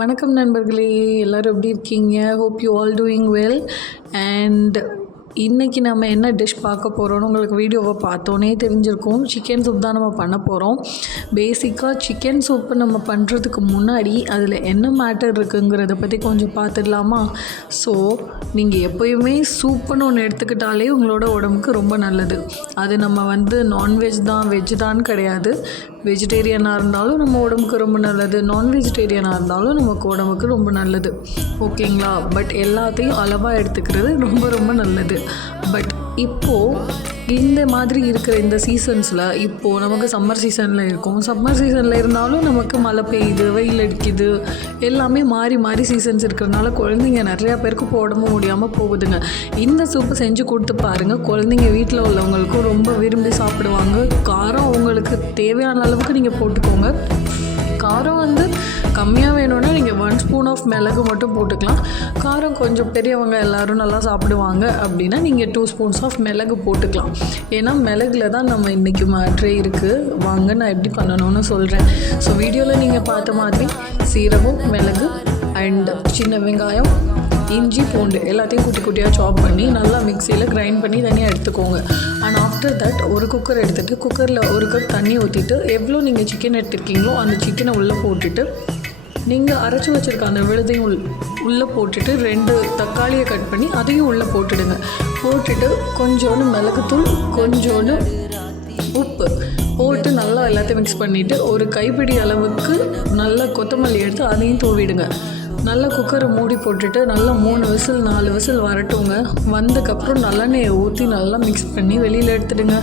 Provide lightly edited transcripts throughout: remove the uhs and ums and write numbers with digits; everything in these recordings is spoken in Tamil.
வணக்கம் நண்பர்களே, எல்லோரும் எப்படி இருக்கீங்க? Hope you all doing well. And இன்றைக்கி நம்ம என்ன டிஷ் பார்க்க போகிறோன்னு உங்களுக்கு வீடியோவை பார்த்தோன்னே தெரிஞ்சிருக்கும். சிக்கன் சூப் தான் நம்ம பண்ண போகிறோம். பேசிக்காக சிக்கன் சூப்பு நம்ம பண்ணுறதுக்கு முன்னாடி அதில் என்ன மேட்டர் இருக்குங்கிறத பற்றி கொஞ்சம் பார்த்துடலாமா? ஸோ நீங்கள் எப்போயுமே சூப்புன்னு ஒன்று எடுத்துக்கிட்டாலே உங்களோட உடம்புக்கு ரொம்ப நல்லது. அது நம்ம நான்வெஜ் தான் வெஜ் தான் கிடையாது. வெஜிடேரியனாக இருந்தாலும் நம்ம உடம்புக்கு ரொம்ப நல்லது, நான் வெஜிடேரியனாக இருந்தாலும் நமக்கு உடம்புக்கு ரொம்ப நல்லது. ஓகேங்களா? பட் எல்லாத்தையும் அளவாக எடுத்துக்கிறது ரொம்ப ரொம்ப நல்லது. பட் இப்போது இந்த மாதிரி இருக்கிற இந்த சீசன்ஸில் இப்போது நமக்கு சம்மர் சீசனில் இருக்கும். சம்மர் சீசனில் இருந்தாலும் நமக்கு மழை பெய்யுது, வெயில் அடிக்குது, எல்லாமே மாறி மாறி சீசன்ஸ் இருக்கிறதுனால குழந்தைங்க நிறையா பேருக்கு உடம்பு முடியாமல் போகுதுங்க. இந்த சூப்பு செஞ்சு கொடுத்து பாருங்கள். குழந்தைங்க வீட்டில் உள்ளவங்களுக்கும் ரொம்ப விரும்பி சாப்பிடுவாங்க. காரம் அவங்களுக்கு தேவையான அளவுக்கு நீங்கள் போட்டுக்கோங்க. காரம் கம்மியாக வேணும்னா நீங்கள் 1 ஸ்பூன் ஆஃப் மிளகு மட்டும் போட்டுக்கலாம். காரம் கொஞ்சம் பெரியவங்க எல்லோரும் நல்லா சாப்பிடுவாங்க அப்படின்னா நீங்கள் 2 ஸ்பூன்ஸ் ஆஃப் மிளகு போட்டுக்கலாம். ஏன்னா மிளகுல தான் நம்ம இன்றைக்கி மேட்ரே இருக்குது. வாங்க நான் எப்படி பண்ணணும்னு சொல்கிறேன். ஸோ வீடியோவில் நீங்கள் பார்த்த மாதிரி சீரகம், மிளகு அண்ட் சின்ன வெங்காயம், இஞ்சி, பூண்டு எல்லாத்தையும் குட்டி குட்டியாக சாப் பண்ணி நல்லா மிக்சியில் கிரைண்ட் பண்ணி தனியாக எடுத்துக்கோங்க. அண்ட் ஆஃப்டர் தட் ஒரு குக்கர் எடுத்துகிட்டு குக்கரில் 1 கப் தண்ணி ஊற்றிட்டு எவ்வளோ நீங்கள் சிக்கன் எடுத்துருக்கீங்களோ அந்த சிக்கனை உள்ளே போட்டுட்டு நீங்கள் அரைச்சி வச்சுருக்க அந்த விழுதையும் உள்ளே போட்டுட்டு 2 தக்காளியை கட் பண்ணி அதையும் உள்ளே போட்டுடுங்க. போட்டுட்டு கொஞ்சோண்டு மிளகுத்தூள், கொஞ்சோண்டு உப்பு போட்டு நல்லா எல்லாத்தையும் மிக்ஸ் பண்ணிவிட்டு ஒரு கைப்பிடி அளவுக்கு நல்லா கொத்தமல்லி எடுத்து அதையும் தூவிடுங்க. நல்லா குக்கரை மூடி போட்டுட்டு நல்லா 3 விசில் 4 விசில் வரட்டுங்க. வந்ததுக்கப்புறம் நல்லெண்ணெயை ஊற்றி நல்லா மிக்ஸ் பண்ணி வெளியில் எடுத்துடுங்க.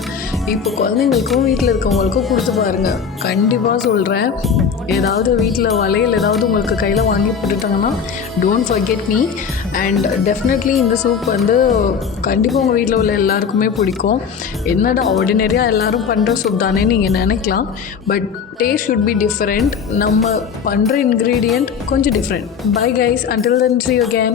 இப்போ குழந்தைங்களுக்கும் வீட்டில் இருக்கவங்களுக்கும் கொடுத்து பாருங்கள். கண்டிப்பாக சொல்கிறேன், ஏதாவது வீட்டில் வளையல் ஏதாவது உங்களுக்கு கையில் வாங்கி போட்டுட்டாங்கன்னா don't forget me. And definitely இந்த சூப் கண்டிப்பாக உங்கள் வீட்டில் உள்ள எல்லாருக்குமே பிடிக்கும். என்னடா ஆர்டினரியாக எல்லோரும் பண்ணுற சூப் தானே நீங்கள் நினைக்கலாம். But taste should be different. நம்ம பண்ணுற இன்க்ரீடியண்ட் கொஞ்சம் different. Bye guys, until then see you again.